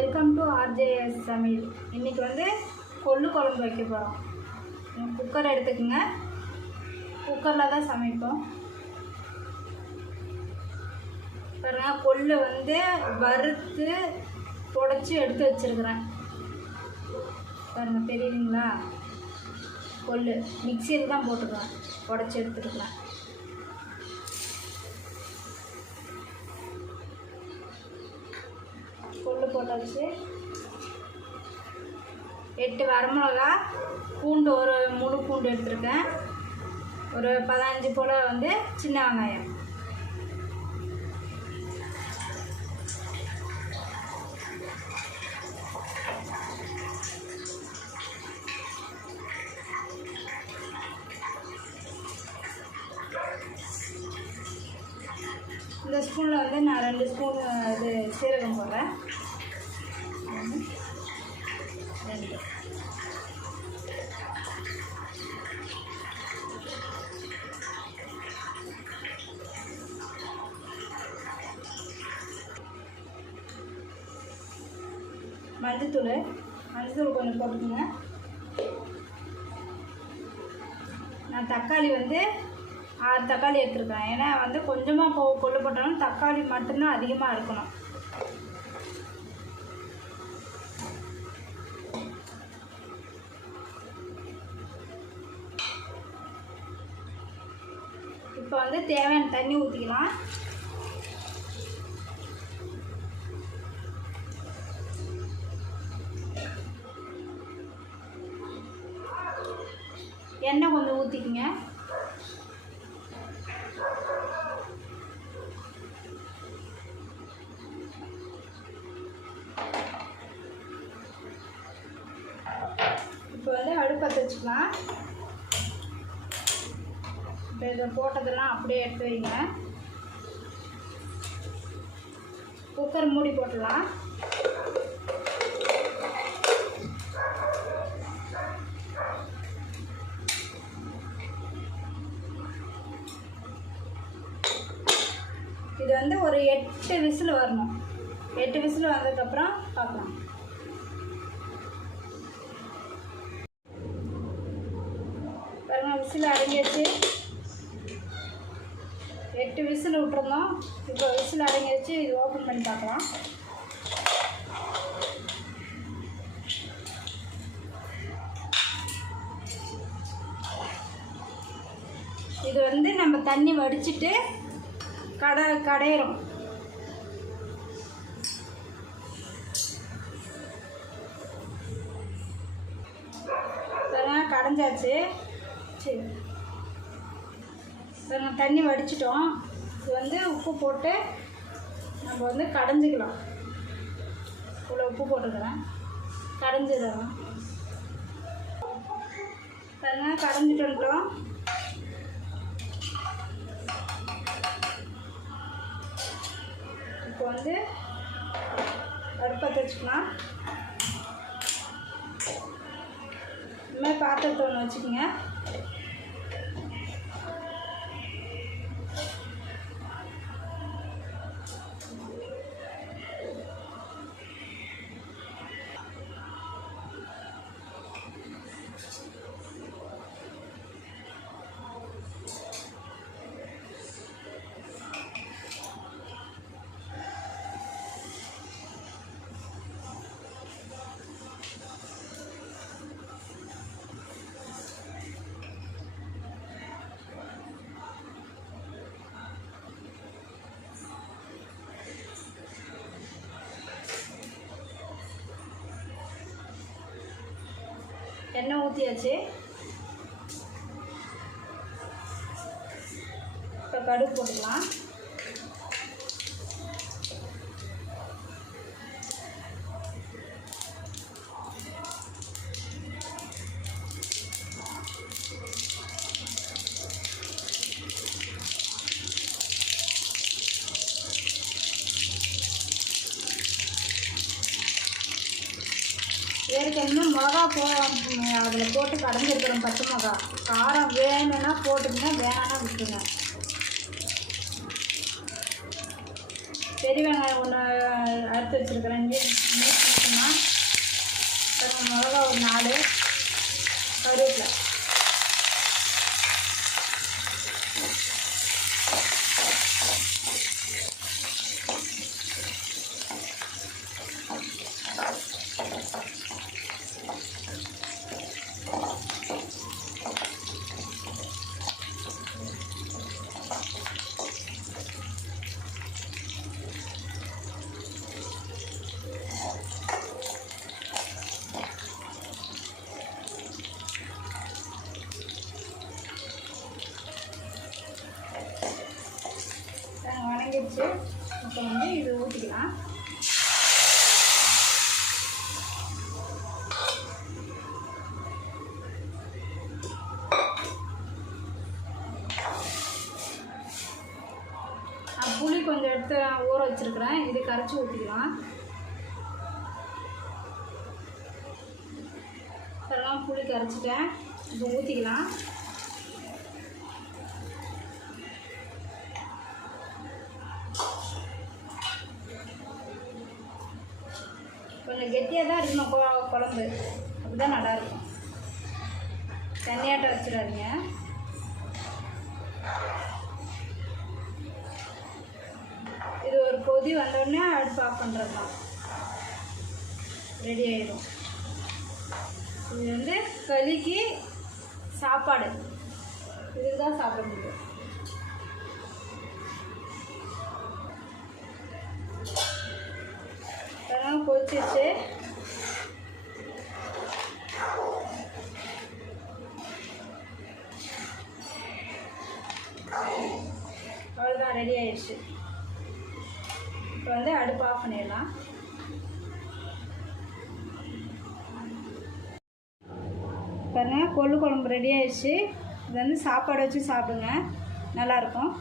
Welcome to RJ's சமையல் இன்றைக்கி வந்து கொள்ளு குழம்பு வைக்க போகிறோம் குக்கர் எடுத்துக்கோங்க. குக்கரில் தான் சமைப்போம். பாருங்கள் கொள்ளு வந்து வறுத்து புடச்சி எடுத்து வச்சுருக்குறேன். பாருங்கள் தெரியுதுங்களா? கொள்ளு. மிக்சியில் தான் போட்டுக்கிறேன் உடச்சி எடுத்துருக்குறேன். போட்டாச்சு. எட்டு வரமிளகா பூண்டு ஒரு முழு பூண்டு எடுத்திருக்கேன். ஒரு பதினஞ்சு போல் வந்து சின்ன வெங்காயம். இந்த ஸ்பூனில் வந்து நான் ரெண்டு ஸ்பூன் இது சீரகம் போடுறேன். மஞ்சத்தூள். மஞ்சத்தூள் கொஞ்சம் போட்டுக்கோங்க. நான் தக்காளி வந்து ஆறு தக்காளி எடுத்துருக்கேன். ஏன்னா வந்து கொஞ்சமாக போ கொள்ளு போட்டாலும் தக்காளி மட்டும்தான் அதிகமாக இருக்கணும். இப்போ வந்து தேவையான தண்ணி ஊற்றிக்கலாம் எண்ணெய் கொஞ்சம் ஊற்றிக்குங்க இப்போ வந்து அடுப்பத்தை வச்சுக்கலாம். இப்போ இதை போட்டதெல்லாம் அப்படியே எடுத்து வைங்க. குக்கர் மூடி போட்டுடலாம் இது வந்து ஒரு எட்டு விசில் வரணும். எட்டு விசில் வந்ததுக்கப்புறம் பார்க்கலாம். பாருங்க விசில் அடங்கிடுச்சு. எட்டு விசில் விட்டுருந்தோம். இப்போ விசில் அடங்கிடுச்சு. இது ஓப்பன் பண்ணி பார்க்கலாம். இது வந்து நம்ம தண்ணி வடிச்சிட்டு கடை கடையிறோம். பாருங்க கடைஞ்சாச்சு. சரி. பாருங்க தண்ணி வடிச்சிட்டோம். இது வந்து உப்பு போட்டு நம்ம வந்து கடைஞ்சிக்கலாம். இவ்வளோ உப்பு போட்டுக்கிறேன் கடைஞ்சிடலாம். பாருங்க கடைஞ்சிட்டு வந்துட்டோம். வந்து அடுப்பை வச்சுக்கலாம் இந்த மாதிரி பாத்திரத்தை ஒன்று வச்சுக்கோங்க. எண்ணெய் ஊற்றியாச்சு இப்போ கடுகு போட்டுக்கலாம். ஏற்கனவே மிளகா போ அதில் போட்டு கடைஞ்சிருக்கிறோம் பச்சை மிளகா. காரம் வேணும்னா போட்டுங்க வேணாம்னா விட்டுருங்க பெரிய வெங்காயம் ஒன்று அறுத்து வச்சுருக்கிறேன். இங்கே மிளகா ஒரு நாலு. அஹ் அப்போ வந்து இது ஊற்றிக்கலாம் புளி கொஞ்சம் எடுத்து நான் ஊற வச்சுருக்கிறேன். இது கரைச்சி ஊற்றிக்கலாம் அதெல்லாம் புளி கரைச்சிட்டேன். இப்போ ஊற்றிக்கலாம் கெட்டியாக தான் இருக்கணும் கொ- குழம்பு? அப்படி தான் நல்லாயிருக்கும் தண்ணியாட்டம் வச்சிடாதீங்க. இது ஒரு கொதி வந்தோடனே அடுப்பு ஆஃப் பண்ணுறது தான் ரெடி ஆயிடும் இது வந்து களிக்கு சாப்பாடு. இதுக்கு தான் சாப்பிட முடியும். அதெல்லாம் கொதிச்சிச்சு அவ்வளோதான் ரெடி ஆயிடுச்சு. இப்போ வந்து அடுப்பு ஆஃப் பண்ணிடலாம். பாருங்கள் கொள்ளு குழம்பு ரெடி ஆயிடுச்சு. இது வந்து சாப்பாடு வச்சு சாப்பிடுங்க. நல்லாயிருக்கும்